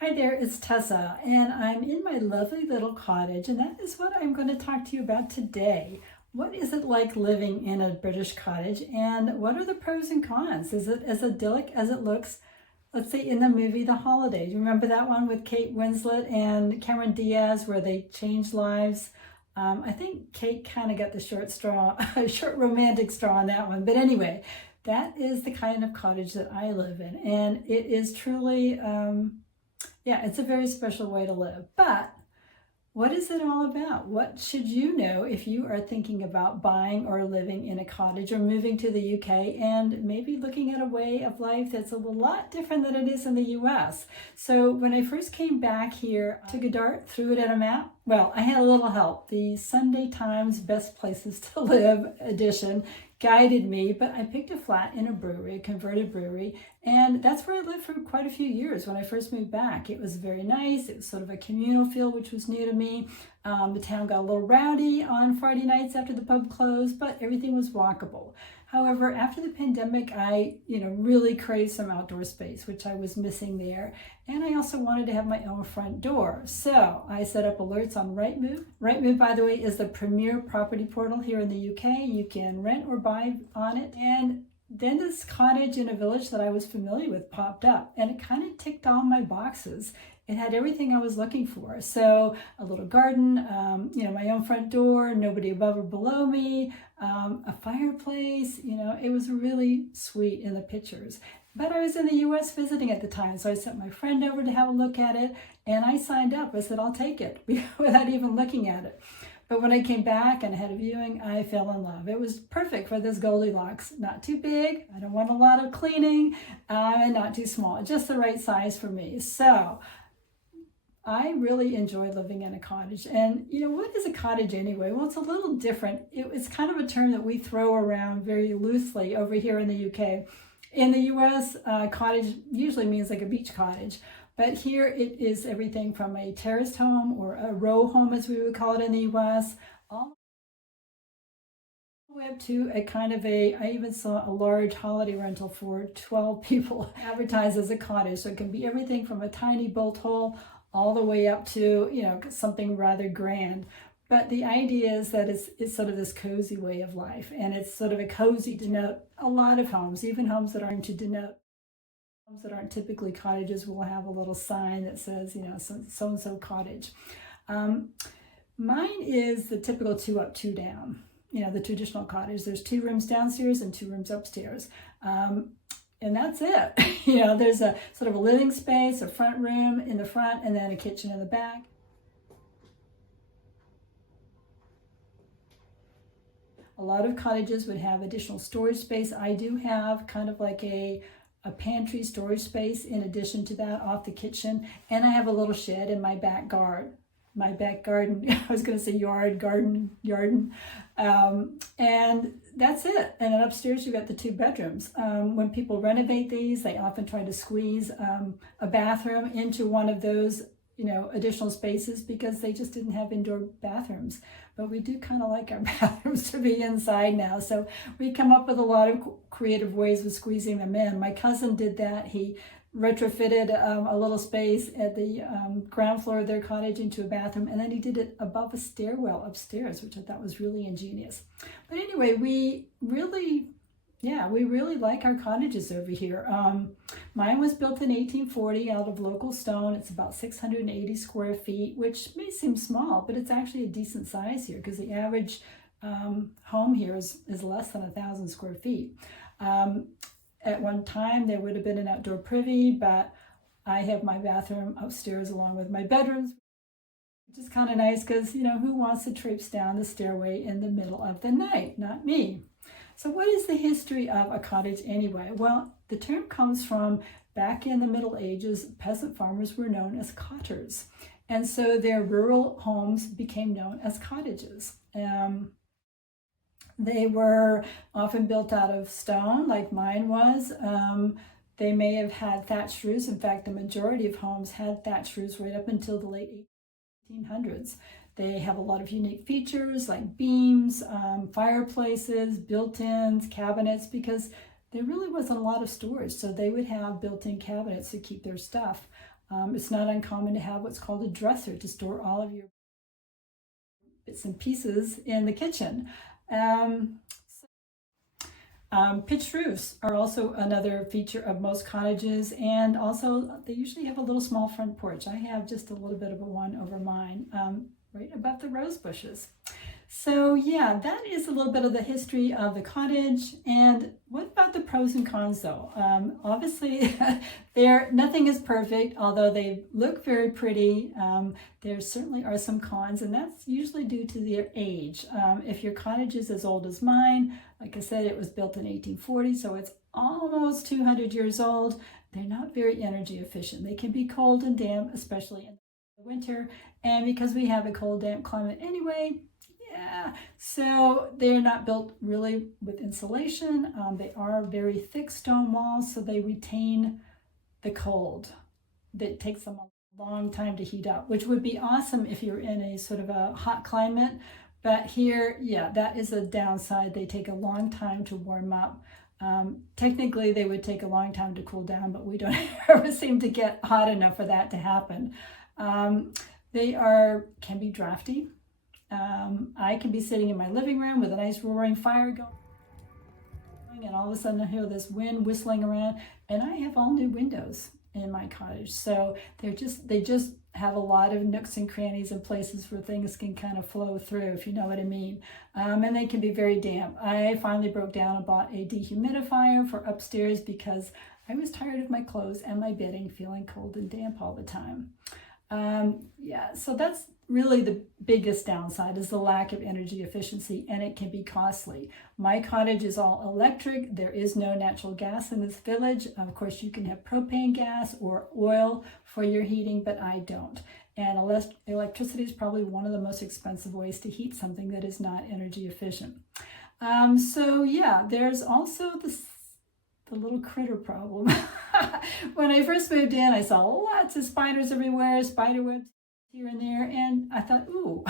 Hi there, it's Tessa, and I'm in my lovely little cottage, and that is what I'm going to talk to you about today. What is it like living in a British cottage, and what are the pros and cons? Is it as idyllic as it looks, let's say, in the movie The Holiday? Do you remember that one with Kate Winslet and Cameron Diaz where they changed lives? I think Kate kind of got the short straw, short romantic straw on that one. But anyway, that is the kind of cottage that I live in, and it is truly yeah, it's a very special way to live. But what is it all about? What should you know if you are thinking about buying or living in a cottage or moving to the UK and maybe looking at a way of life that's a lot different than it is in the US? So when I first came back here, I took a dart, threw it at a map. Well, I had a little help. The Sunday Times Best Places to Live edition guided me, but I picked a flat in a brewery, a converted brewery, and that's where I lived for quite a few years when I first moved back. It was very nice. It was sort of a communal feel, which was new to me. The town got a little rowdy on Friday nights after the pub closed, but everything was walkable. However, after the pandemic, I really craved some outdoor space, which I was missing there. And I also wanted to have my own front door. So I set up alerts on Rightmove. Rightmove, by the way, is the premier property portal here in the UK. You can rent or buy on it. And then this cottage in a village that I was familiar with popped up, and it kind of ticked all my boxes. It had everything I was looking for. So a little garden, my own front door, nobody above or below me, a fireplace, it was really sweet in the pictures. But I was in the US visiting at the time, so I sent my friend over to have a look at it, and I signed up. I said, I'll take it without even looking at it. But when I came back and had a viewing, I fell in love. It was perfect for this Goldilocks. Not too big, I don't want a lot of cleaning, and not too small, just the right size for me. So I really enjoy living in a cottage. And what is a cottage anyway? Well, it's a little different. It's kind of a term that we throw around very loosely over here in the UK. In the US, cottage usually means like a beach cottage. But here it is everything from a terraced home or a row home, as we would call it in the US, all the way up to a kind of I even saw a large holiday rental for 12 people advertised as a cottage. So it can be everything from a tiny bolt hole all the way up to, something rather grand. But the idea is that it's sort of this cozy way of life, and it's sort of a cozy to denote a lot of homes, even homes that aren't to denote. Homes that aren't typically cottages will have a little sign that says, so-and-so cottage. Mine is the typical 2 up, 2 down, the traditional cottage. There's 2 rooms downstairs and 2 rooms upstairs. And that's it. There's a sort of a living space, a front room in the front, and then a kitchen in the back. A lot of cottages would have additional storage space. I do have kind of like a pantry storage space in addition to that off the kitchen. And I have a little shed in my back garden. I was going to say garden. And that's it. And then upstairs you've got the 2 bedrooms. When people renovate these, they often try to squeeze a bathroom into one of those additional spaces because they just didn't have indoor bathrooms. But we do kind of like our bathrooms to be inside now. So we come up with a lot of creative ways of squeezing them in. My cousin did that. He retrofitted a little space at the ground floor of their cottage into a bathroom, and then he did it above a stairwell upstairs, which I thought was really ingenious. But anyway, we really like our cottages over here. Mine was built in 1840 out of local stone. It's about 680 square feet, which may seem small, but it's actually a decent size here because the average home here is less than 1,000 square feet. At one time, there would have been an outdoor privy, but I have my bathroom upstairs along with my bedrooms, which is kind of nice because, who wants to traipse down the stairway in the middle of the night? Not me. So what is the history of a cottage anyway? Well, the term comes from back in the Middle Ages, peasant farmers were known as cotters. And so their rural homes became known as cottages. They were often built out of stone, like mine was. They may have had thatched roofs. In fact, the majority of homes had thatched roofs right up until the late 1800s. They have a lot of unique features like beams, fireplaces, built-ins, cabinets, because there really wasn't a lot of storage. So they would have built-in cabinets to keep their stuff. It's not uncommon to have what's called a dresser to store all of your bits and pieces in the kitchen. Pitched roofs are also another feature of most cottages, and also they usually have a little small front porch. I have just a little bit of a one over mine, right above the rose bushes. So yeah, that is a little bit of the history of the cottage. And what about the pros and cons though? Obviously, nothing is perfect, although they look very pretty. There certainly are some cons, and that's usually due to their age. If your cottage is as old as mine, like I said, it was built in 1840, so it's almost 200 years old. They're not very energy efficient. They can be cold and damp, especially in the winter. And because we have a cold, damp climate anyway, yeah, so they're not built really with insulation. They are very thick stone walls, so they retain the cold. That takes them a long time to heat up, which would be awesome if you're in a sort of a hot climate. But here, yeah, that is a downside. They take a long time to warm up. Technically, they would take a long time to cool down, but we don't ever seem to get hot enough for that to happen. They can be drafty. I can be sitting in my living room with a nice roaring fire going, and all of a sudden I hear this wind whistling around, and I have all new windows in my cottage. So they just have a lot of nooks and crannies and places where things can kind of flow through, if you know what I mean. And they can be very damp. I finally broke down and bought a dehumidifier for upstairs because I was tired of my clothes and my bedding feeling cold and damp all the time. Yeah, so that's really the biggest downside, is the lack of energy efficiency, and it can be costly. My cottage is all electric. There is no natural gas in this village. Of course, you can have propane gas or oil for your heating, but I don't. And electricity is probably one of the most expensive ways to heat something that is not energy efficient. So yeah, there's also the little critter problem. When I first moved in, I saw lots of spiders everywhere, spider webs here and there, and I thought, ooh,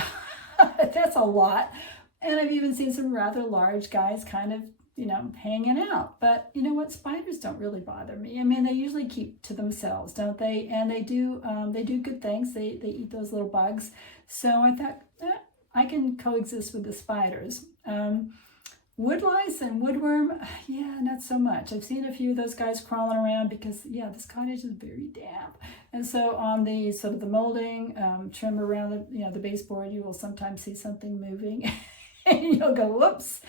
that's a lot. And I've even seen some rather large guys kind of, hanging out. But you know what? Spiders don't really bother me. I mean, they usually keep to themselves, don't they? And they do good things. They eat those little bugs. So I thought, I can coexist with the spiders. Woodlice and woodworm, yeah, not so much. I've seen a few of those guys crawling around because, yeah, this cottage is very damp. And so on the sort of the molding, trim around the baseboard, you will sometimes see something moving. And you'll go, whoops,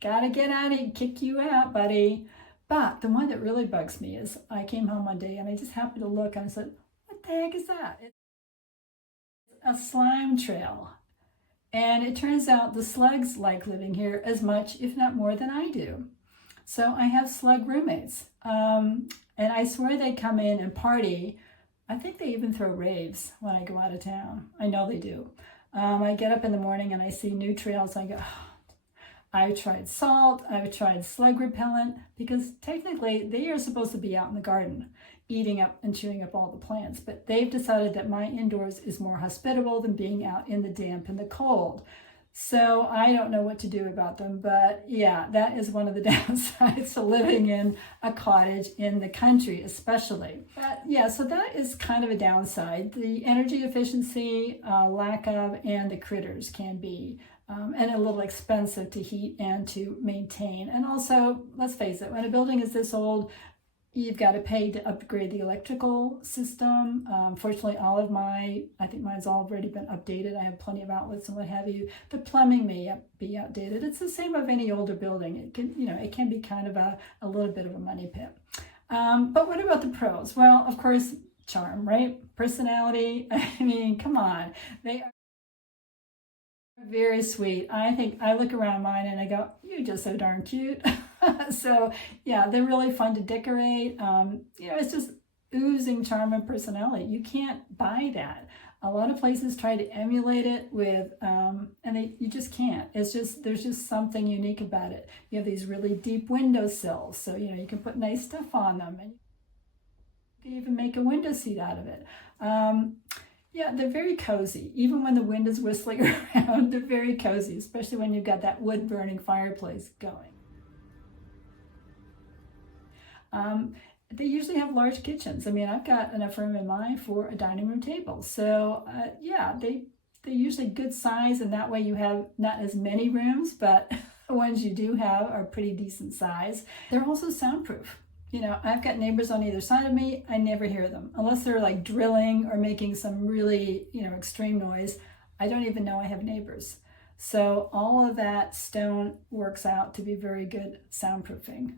gotta get out of here, kick you out, buddy. But the one that really bugs me is I came home one day and I just happened to look and I said, what the heck is that? It's a slime trail. And it turns out the slugs like living here as much, if not more, than I do. So I have slug roommates. And I swear they come in and party. I think they even throw raves when I go out of town. I know they do. I get up in the morning and I see new trails. I go, oh, I've tried salt. I've tried slug repellent, because technically they are supposed to be out in the garden, eating up and chewing up all the plants, but they've decided that my indoors is more hospitable than being out in the damp and the cold. So I don't know what to do about them, but yeah, that is one of the downsides to living in a cottage in the country, especially. But yeah, so that is kind of a downside. The energy efficiency, lack of, and the critters can be and a little expensive to heat and to maintain. And also, let's face it, when a building is this old, you've got to pay to upgrade the electrical system. Fortunately, I think mine's already been updated. I have plenty of outlets and what have you. The plumbing may be outdated. It's the same of any older building. It can be kind of a little bit of a money pit. But what about the pros? Well, of course, charm, right? Personality. I mean, come on. They are very sweet. I think I look around mine and I go, you're just so darn cute. So yeah, they're really fun to decorate. It's just oozing charm and personality. You can't buy that. A lot of places try to emulate it with, you just can't. There's just something unique about it. You have these really deep windowsills, so you can put nice stuff on them, and you can even make a window seat out of it. Yeah, they're very cozy. Even when the wind is whistling around, they're very cozy, especially when you've got that wood-burning fireplace going. they usually have large kitchens. I mean, I've got enough room in mine for a dining room table. So yeah, they're usually good size, and that way you have not as many rooms, but the ones you do have are pretty decent size. They're also soundproof. You know, I've got neighbors on either side of me. I never hear them unless they're like drilling or making some really, extreme noise. I don't even know I have neighbors. So all of that stone works out to be very good soundproofing.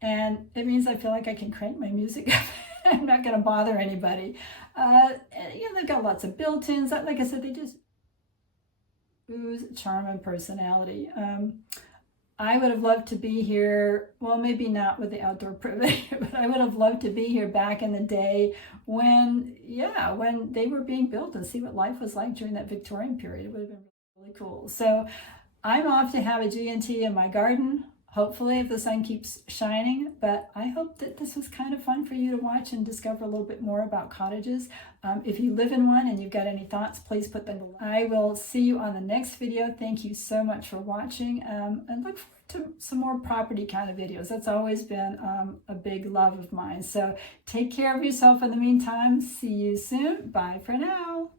And it means I feel like I can crank my music up. I'm not going to bother anybody. They've got lots of built-ins. Like I said, they just ooze charm and personality. I would have loved to be here, well, maybe not with the outdoor privilege, but I would have loved to be here back in the day when they were being built, and see what life was like during that Victorian period. It would have been really cool. So I'm off to have a G&T in my garden, hopefully if the sun keeps shining, but I hope that this was kind of fun for you to watch and discover a little bit more about cottages. If you live in one and you've got any thoughts, please put them below. I will see you on the next video. Thank you so much for watching, and look forward to some more property kind of videos. That's always been a big love of mine. So take care of yourself in the meantime. See you soon. Bye for now.